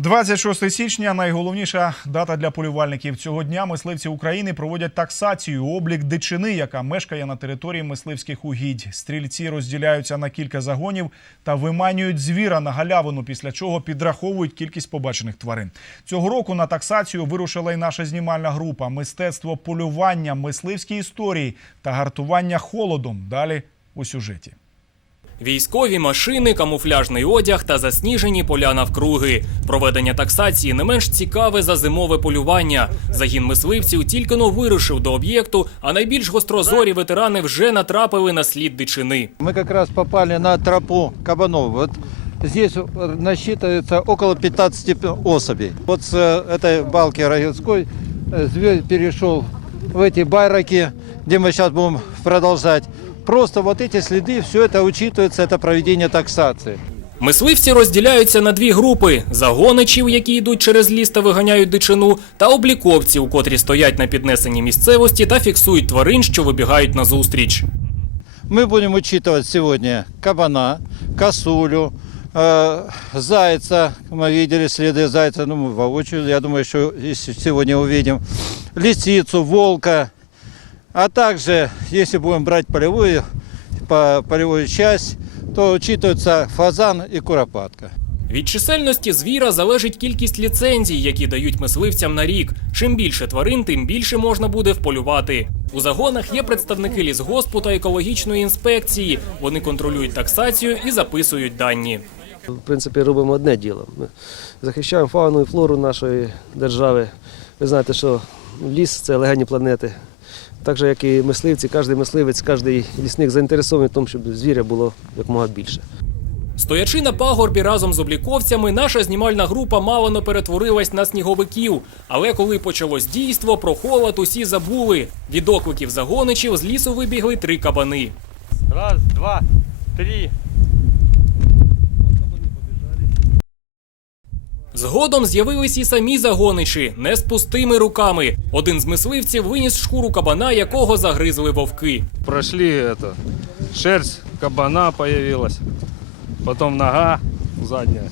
26 січня найголовніша дата для полювальників. Цього дня мисливці України проводять таксацію, облік дичини, яка мешкає на території мисливських угідь. Стрільці розділяються на кілька загонів та виманюють звіра на галявину, після чого підраховують кількість побачених тварин. Цього року на таксацію вирушила й наша знімальна група Мистецтво полювання, мисливські історії та гартування холодом. Далі у сюжеті. Військові машини, камуфляжний одяг та засніжені поля навкруги. Проведення таксації не менш цікаве за зимове полювання. Загін мисливців тільки но вирушив до об'єкту, а найбільш гострозорі ветерани вже натрапили на слід дичини. Мы как раз попали на тропу кабанов. Вот здесь насчитывается около 15 особей. Вот с э, этой балки Рогинской э, зверь перешел в эти байраки, где мы сейчас будем продолжать. Просто вот эти следы, все это учитывается, это проведение таксации. Мисливці розділяються на дві групи: загоничів, які йдуть через ліс та виганяють дичину, та обліковців, котрі стоять на піднесеній місцевості та фіксують тварин, що вибігають назустріч. Мы будем учитывать сегодня кабана, косулю, э, зайца. Мы видели следы зайца, ну, мы воочию, я думаю, что если сегодня увидим. Лисицу, волка. а также, если будем брать полевую, по, полевую часть, то учитывается фазан и куропатка. Від чисельності звіра залежить кількість ліцензій, які дають мисливцям на рік. Чим більше тварин, тим більше можна буде вполювати. У загонах є представники лісгоспу та екологічної інспекції. Вони контролюють таксацію і записують дані. В принципі, робимо одне діло. Ми захищаємо фауну і флору нашої держави. Ви знаєте, що ліс це легені планети. Так же, як і мисливці, кожен мисливець, кожен лісник заінтересований в тому, щоб звіря було якомога більше. Стоячи на пагорбі разом з обліковцями, наша знімальна група мало не перетворилась на сніговиків. Але коли почалось дійство, про холод усі забули. Від окликів загоничів з лісу вибігли три кабани. Раз, два, три. Згодом з'явились і самі загоничі, не з пустими руками. Один з мисливців виніс шкуру кабана, якого загризли вовки. Прошли это. Шерсть кабана появилась. Потом нога задняя.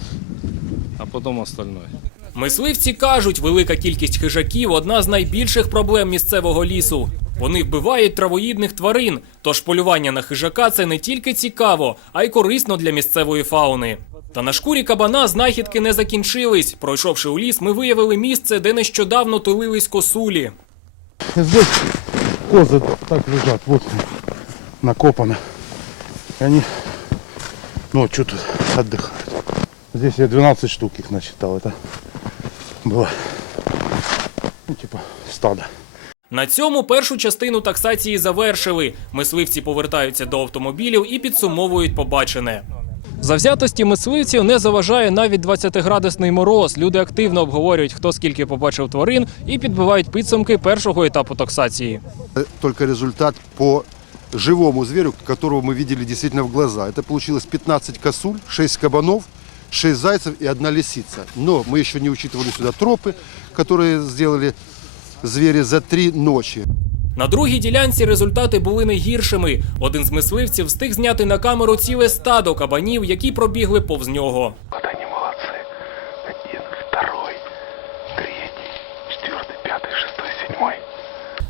А потом остальное. Мисливці кажуть, велика кількість хижаків одна з найбільших проблем місцевого лісу. Вони вбивають травоїдних тварин, тож полювання на хижака це не тільки цікаво, а й корисно для місцевої фауни. Та на шкурі кабана знахідки не закінчились. Пройшовши у ліс, ми виявили місце, де нещодавно тулились косулі. Здесь козы так лежат, вот накопано. И они, ну вот что тут отдыхают. Здесь я 12 штук их насчитал. Это было, ну типа, стадо. На цьому першу частину таксації завершили. Мисливці повертаються до автомобілів і підсумовують побачене. Завзятості мисливців не заважає навіть 20-градусний мороз. Люди активно обговорюють, хто скільки побачив тварин, і підбивають підсумки першого етапу таксації. только результат по живому зверю, которого мы видели действительно в глаза. Это получилось 15 косуль, 6 кабанов, 6 зайцев и одна лисица. Но мы еще не учитывали сюда тропы, которые сделали звери за три ночи. На другій ділянці результати були не гіршими. Один з мисливців встиг зняти на камеру ціле стадо кабанів, які пробігли повз нього. Вот они молодцы. Один, второй, третий, четвертый, пятый, шестой, седьмой.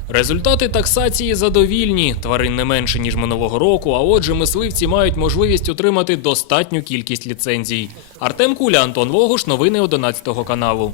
Результати таксації задовільні. Тварин не менше ніж минулого року. А отже, мисливці мають можливість отримати достатню кількість ліцензій. Артем Куля, Антон Вогуш, новини 11 каналу.